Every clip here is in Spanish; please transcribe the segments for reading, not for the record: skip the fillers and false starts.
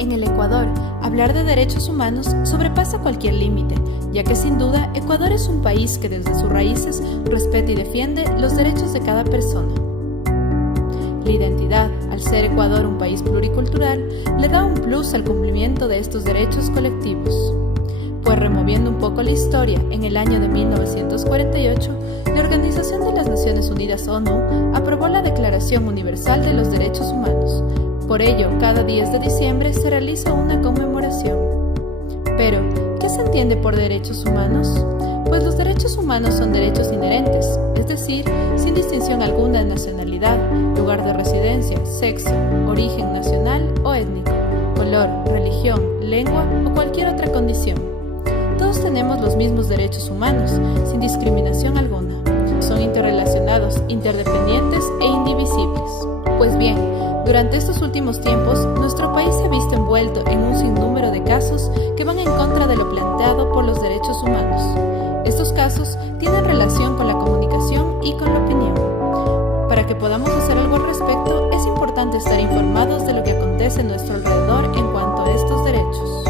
En el Ecuador, hablar de derechos humanos sobrepasa cualquier límite, ya que sin duda Ecuador es un país que desde sus raíces respeta y defiende los derechos de cada persona. La identidad, al ser Ecuador un país pluricultural, le da un plus al cumplimiento de estos derechos colectivos. Pues removiendo un poco la historia, en el año de 1948, la Organización de las Naciones Unidas ONU aprobó la Declaración Universal de los Derechos Humanos. Por ello, cada 10 de diciembre se realiza una conmemoración. Pero, ¿qué se entiende por derechos humanos? Pues los derechos humanos son derechos inherentes, es decir, sin distinción alguna de nacionalidad, lugar de residencia, sexo, origen nacional o étnico, color, religión, lengua o cualquier otra condición. Todos tenemos los mismos derechos humanos, sin discriminación alguna. Son interrelacionados, interdependientes e indivisibles. Pues bien, durante estos últimos tiempos, nuestro país se ha visto envuelto en un sinnúmero de casos que van en contra de lo planteado por los derechos humanos. Estos casos tienen relación con la comunicación y con la opinión. Para que podamos hacer algo al respecto, es importante estar informados de lo que acontece a nuestro alrededor en cuanto a estos derechos.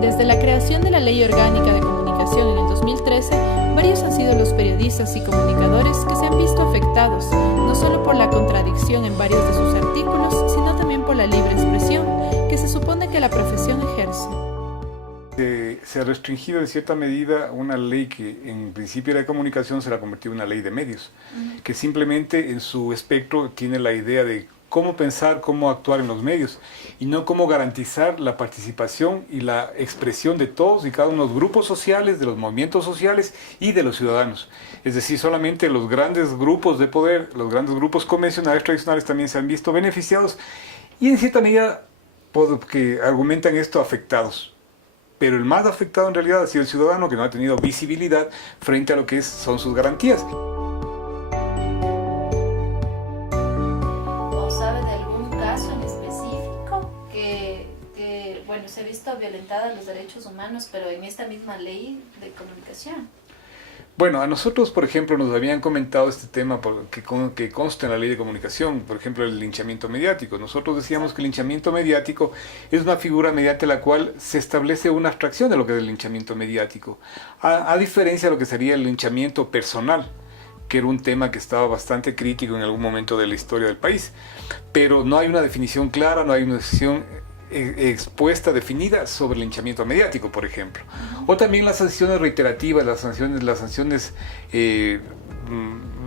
Desde la creación de la Ley Orgánica de Comunicación en el 2013, varios han sido los periodistas y comunicadores que se han visto afectados, no solo por la contradicción en varios de sus artículos, sino también por la libre expresión que se supone que la profesión ejerce. Se ha restringido en cierta medida una ley que en principio era de comunicación, se la ha convertido en una ley de medios, que simplemente en su espectro tiene la idea de cómo pensar, cómo actuar en los medios, y no cómo garantizar la participación y la expresión de todos y cada uno de los grupos sociales, de los movimientos sociales y de los ciudadanos. Es decir, solamente los grandes grupos de poder, los grandes grupos convencionales, tradicionales también se han visto beneficiados y en cierta medida, que argumentan esto, afectados. Pero el más afectado en realidad ha sido el ciudadano, que no ha tenido visibilidad frente a lo que son sus garantías. Bueno, se ha visto violentada los derechos humanos, pero en esta misma ley de comunicación. Bueno, a nosotros, por ejemplo, nos habían comentado este tema que consta en la ley de comunicación, por ejemplo, el linchamiento mediático. Nosotros decíamos que el linchamiento mediático es una figura mediante la cual se establece una abstracción de lo que es el linchamiento mediático, a diferencia de lo que sería el linchamiento personal, que era un tema que estaba bastante crítico en algún momento de la historia del país. Pero no hay una definición clara, no hay una definición expuesta, definida sobre el linchamiento mediático, por ejemplo. O también las sanciones reiterativas, las sanciones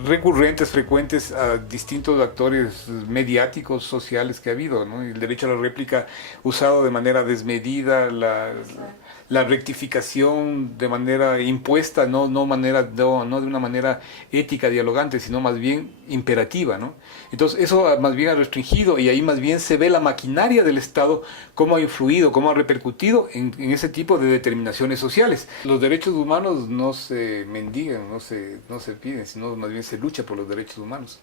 recurrentes, frecuentes a distintos actores mediáticos, sociales que ha habido, ¿no? El derecho a la réplica usado de manera desmedida, la rectificación de manera impuesta, no de una manera ética, dialogante, sino más bien imperativa, ¿no? Entonces eso más bien ha restringido, y ahí más bien se ve la maquinaria del Estado, cómo ha influido, cómo ha repercutido en ese tipo de determinaciones sociales. Los derechos humanos no se mendigan, no se piden, sino más bien se lucha por los derechos humanos.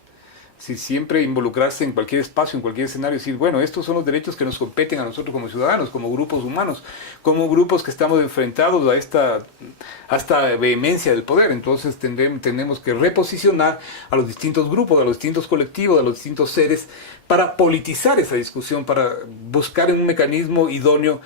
Si siempre involucrarse en cualquier espacio, en cualquier escenario, decir, bueno, estos son los derechos que nos competen a nosotros como ciudadanos, como grupos humanos, como grupos que estamos enfrentados a esta vehemencia del poder. Entonces tenemos que reposicionar a los distintos grupos, a los distintos colectivos, a los distintos seres, para politizar esa discusión, para buscar un mecanismo idóneo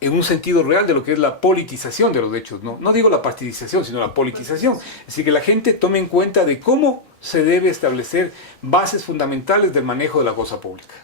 en un sentido real de lo que es la politización de los derechos. No digo la partidización, sino la politización. Es decir, que la gente tome en cuenta de cómo se debe establecer bases fundamentales del manejo de la cosa pública.